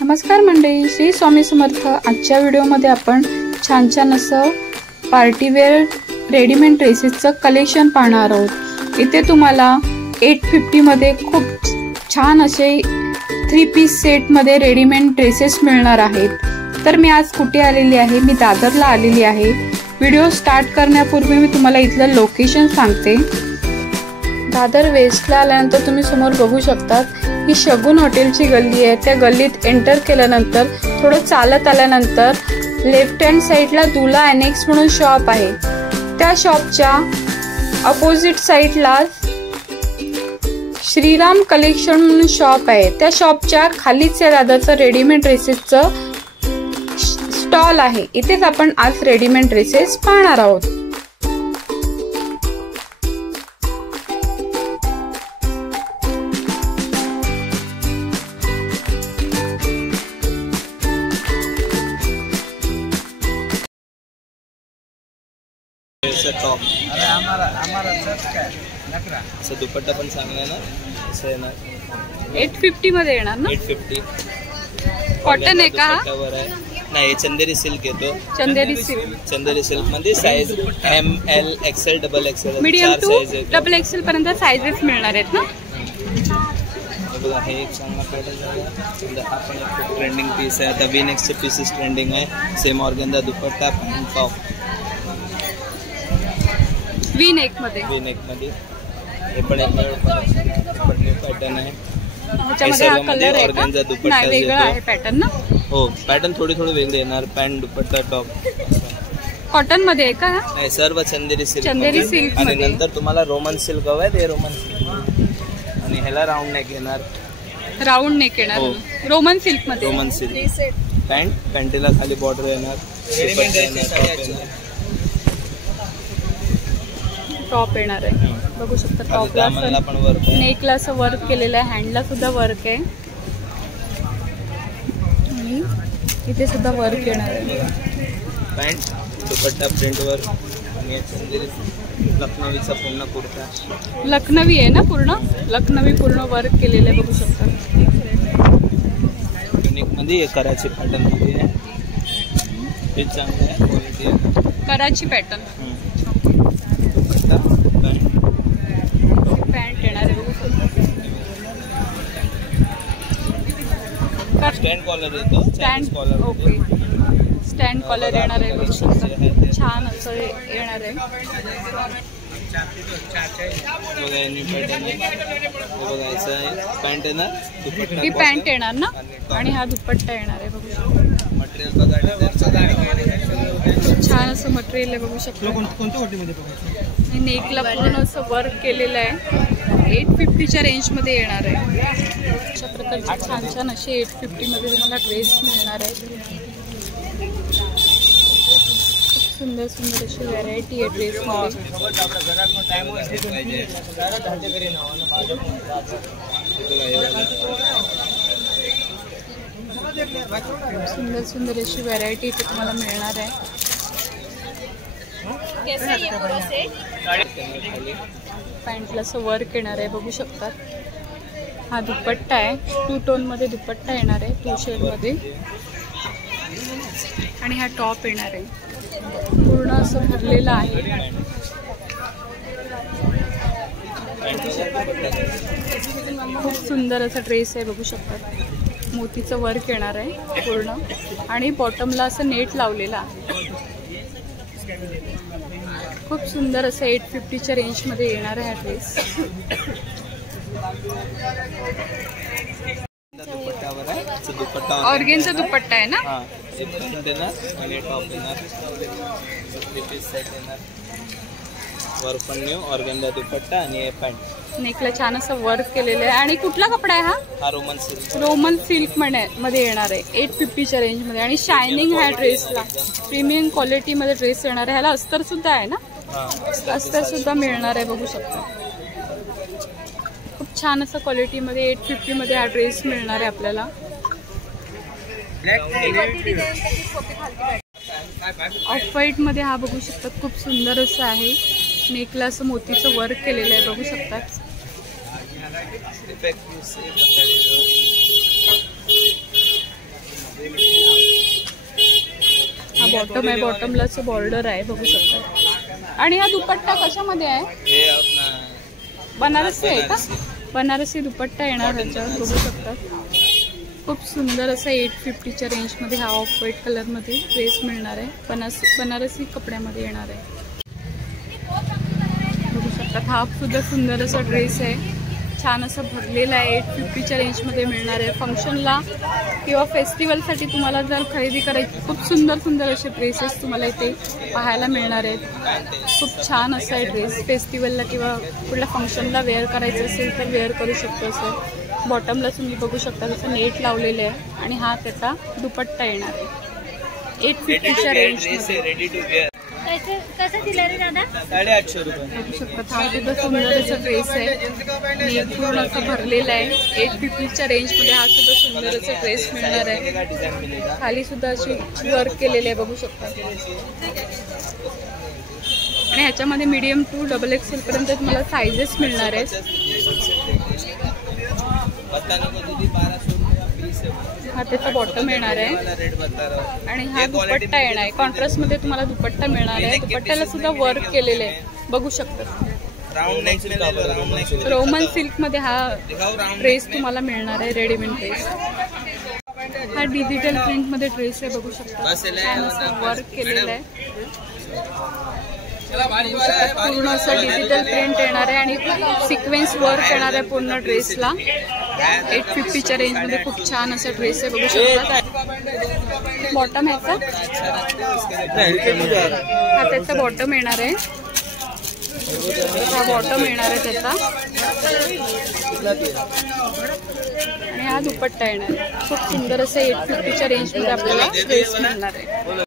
नमस्कार मंडळी, श्री स्वामी समर्थ। आजच्या व्हिडिओमध्ये आपण छान छान असं पार्टीवेअर रेडीमेड ड्रेसेसचं कलेक्शन पाहणार आहोत। इथे तुम्हाला 850 मध्ये खूप छान असे 3 पीस सेट मध्ये रेडीमेड ड्रेसेस मिळणार आहेत। तर मी आज कुठे आलेली आहे? मी दादरला आलेली आहे। व्हिडिओ स्टार्ट करण्यापूर्वी मी तुम्हाला इथलं लोकेशन सांगते। दादर वेस्टला आल्यानंतर तुम्ही समोर बघू शकता ही शगुन हॉटेलची गल्ली आहे। त्या गल्लीत एंटर केल्यानंतर थोडं चालत आल्यानंतर लेफ्ट हँड साइडला दुला एनेक्स म्हणून शॉप आहे। त्या शॉपच्या अपोजिट साइडला श्रीराम कलेक्शन म्हणून शॉप आहे। त्या शॉपच्या खालीच या दादाचं रेडीमेड ड्रेसेसचं स्टॉल आहे। इथेच आपण आज रेडीमेड ड्रेसेस पाहणार आहोत। टॉप असं दुपट्टा पण चांगला आहे ना, असं आहे ना 850 मध्ये येणार ना। 850 कॉटन आहे का? नाही, चंदेरी सिल्क येतो। चंदेरी सिल्क मध्ये size ML XL XXL medium to XXL पर्यंत साइजेस मिळणार आहेत ना। बघा, हे एक चांगला पॅटर्न आहे। हा पण एक ट्रेंडिंग पीस आहे। आता V-neckचे पीसेस ट्रेंडिंग आहे। सेम ऑर्गेन्झा दुपट्टा, पॅन्ट टॉप V-neck मध्ये हे पण एक पॅटर्न आहे। त्याच्यामध्ये हा कलर आहे का? नाही, वेगळा आहे पॅटर्न ना। हो, पॅटर्न थोडी वेगळी येणार। पॅन्ट, दुपट्टा, टॉप कॉटन मध्ये आहे का? नाही, सर्व चंदेरी सिल्क आणि नंतर तुम्हाला रोमन सिल्क हवंय ते रोमन सिल्क, आणि ह्याला राऊंड नेक येणार। राऊंड नेक येणार रोमन सिल्क मध्ये। रोमन सिल्क पॅन्टीला खाली बॉर्डर येणार, दुपट्टा येणार, टॉप येणार आहे। बघू शकता टॉपला नेकला असं वर्क केलेलं आहे, हँडला सुद्धा वर्क आहे आणि इथे सुद्धा वर्क येणार आहे। पॅन्ट, दुपट्टा प्रिंट वर्क आणि लखनवीचा पूर्ण कुर्ता। लखनवी आहे ना पूर्ण? लखनवी पूर्ण वर्क केलेलं आहे, बघू शकता। युनिक मध्ये कराची पॅटर्न मध्ये आहे, हे चांगलं आहे, क्वालिटी आहे। कराची पॅटर्न पॅन्ट येणार आहे, बघू शकता। स्टँड कॉलर येतो, stand collar, okay, stand collar येणार आहे, बघू शकता। छान असं येणार आहे। बघा, न्यू पॅटर्न आहे। बघायचं आहे, पॅन्ट येणार, दुपट्टा ही पॅन्ट येणार ना, आणि हा दुपट्टा येणार आहे, बघू शकता। मटेरियल बघा, छान असं मटेरियल आहे, बघू शकता। नेकला पूर्ण असं वर्क केलेलं आहे। 850च्या रेंजमध्ये येणार आहे। अशा प्रकारचे छान छान असे 850 मध्ये तुम्हाला ड्रेस मिळणार आहे। खूप सुंदर सुंदर अशी व्हरायटी आहे ड्रेसमध्ये। सुंदर सुंदर अशी व्हरायटी इथे तुम्हाला मिळणार आहे। पॅन्टला असं वर्क येणार आहे, बघू शकतात। हा दुपट्टा आहे, 2 टोन मध्ये दुपट्टा येणार आहे, 2 शेड मध्ये, आणि हा टॉप येणार आहे, पूर्ण असं भरलेला आहे। खूप सुंदर असा ड्रेस आहे, बघू शकतात। मोतीचं वर्क येणार आहे पूर्ण, आणि बॉटमला असं नेट लावलेला आहे। खूप सुंदर असं 850च्या रेंजमध्ये येणार आहे हा ड्रेस। ऑर्गेन्झा दुपट्टा आहे ना। वर्क पण न्यू ऑर्गेन्झा दुपट्टा आणि हे पॅन्ट। नेकला छान असं वर्क केलेलं आहे। आणि कुठला कपडा आहे हा? हा रोमन सिल्क। रोमन सिल्क मध्ये येणार आहे 850च्या रेंजमध्ये, आणि शायनिंग ह्या ड्रेसला प्रीमियम क्वालिटी मध्ये ड्रेस येणार आहे। ह्याला अस्तर सुद्धा आहे ना, अस्तर सुद्धा मिळणार आहे, बघू शकता। खूप छान असं क्वालिटी मध्ये 850 मध्ये हा ड्रेस मिळणार आहे आपल्याला। ऑफ व्हाईट मध्ये हा बघू शकता, खूप सुंदर असं आहे। नेकला असं मोतीचं वर्क केलेलं आहे, बघू शकतात। बॉटम आहे, बॉटमला असं बॉर्डर आहे बघू शकता. आणि हा दुपट्टा कशामध्ये आहे? हे अपना बनारसी आहे का? बनारसी दुपट्टा येणार ह्याच्यावर बघू शकता. खूप सुंदर असं 850च्या रेंजमध्ये हा ऑफ व्हाईट कलरमध्ये ड्रेस मिळणार आहे. बनारसी कपड्यामध्ये येणार आहे बघू शकता. हा सुद्धा सुंदर असा ड्रेस आहे, छान असं भरलेला आहे. 850च्या रेंजमध्ये मिळणार आहे. फंक्शनला किंवा फेस्टिवलसाठी तुम्हाला जर खरेदी करायची, खूप सुंदर सुंदर असे ड्रेसेस तुम्हाला इथे पाहायला मिळणार आहेत. खूप छान असा आहे ड्रेस. फेस्टिवलला किंवा कुठल्या फंक्शनला वेअर करायचं असेल तर वेअर करू शकतो. असं बॉटमला तुम्ही बघू शकता जसं नेट लावलेले आहे. आणि हा त्याचा दुपट्टा येणार आहे 850च्या रेंजमध्ये. Ready to wear. कसं दिलं रे दादा? 850 रुपये. बघू शकता. हा सुद्धा सुंदर असा ड्रेस आहे आणि पूर्ण असं भरलेला आहे. 850च्या रेंजमध्ये हा सुद्धा सुंदर असा ड्रेस मिळणार आहे. खाली सुद्धा अशी वर्क केलेले आहे बघू शकता. आणि ह्याच्यामध्ये मीडियम टू XXL पर्यंत तुम्हाला साईजेस मिळणार आहेत. हा त्याचा बॉटम येणार आहे आणि हा दुपट्टा येणार आहे. कॉन्ट्रास्टमध्ये तुम्हाला दुपट्टा मिळणार आहे. दुपट्ट्याला सुद्धा वर्क केलेले आहे बघू शकता. रोमन सिल्कमध्ये हा ड्रेस तुम्हाला मिळणार आहे, रेडीमेड ड्रेस. हा डिजिटल प्रिंटमध्ये ड्रेस आहे बघू शकता. छान असं वर्क केलेलं आहे. पूर्ण असं डिजिटल प्रिंट येणार आहे आणि सिक्वेन्स वर्क येणार आहे पूर्ण ड्रेसला. 850च्या रेंजमध्ये खूप छान असा ड्रेस आहे बघू शकता. बॉटम ह्याचा हा त्याचा बॉटम येणार आहे. हा बॉटम येणार आहे त्याचा आणि हा दुपट्टा येणार आहे. खूप सुंदर असं 850च्या रेंजमध्ये आपल्याला ड्रेस मिळणार आहे.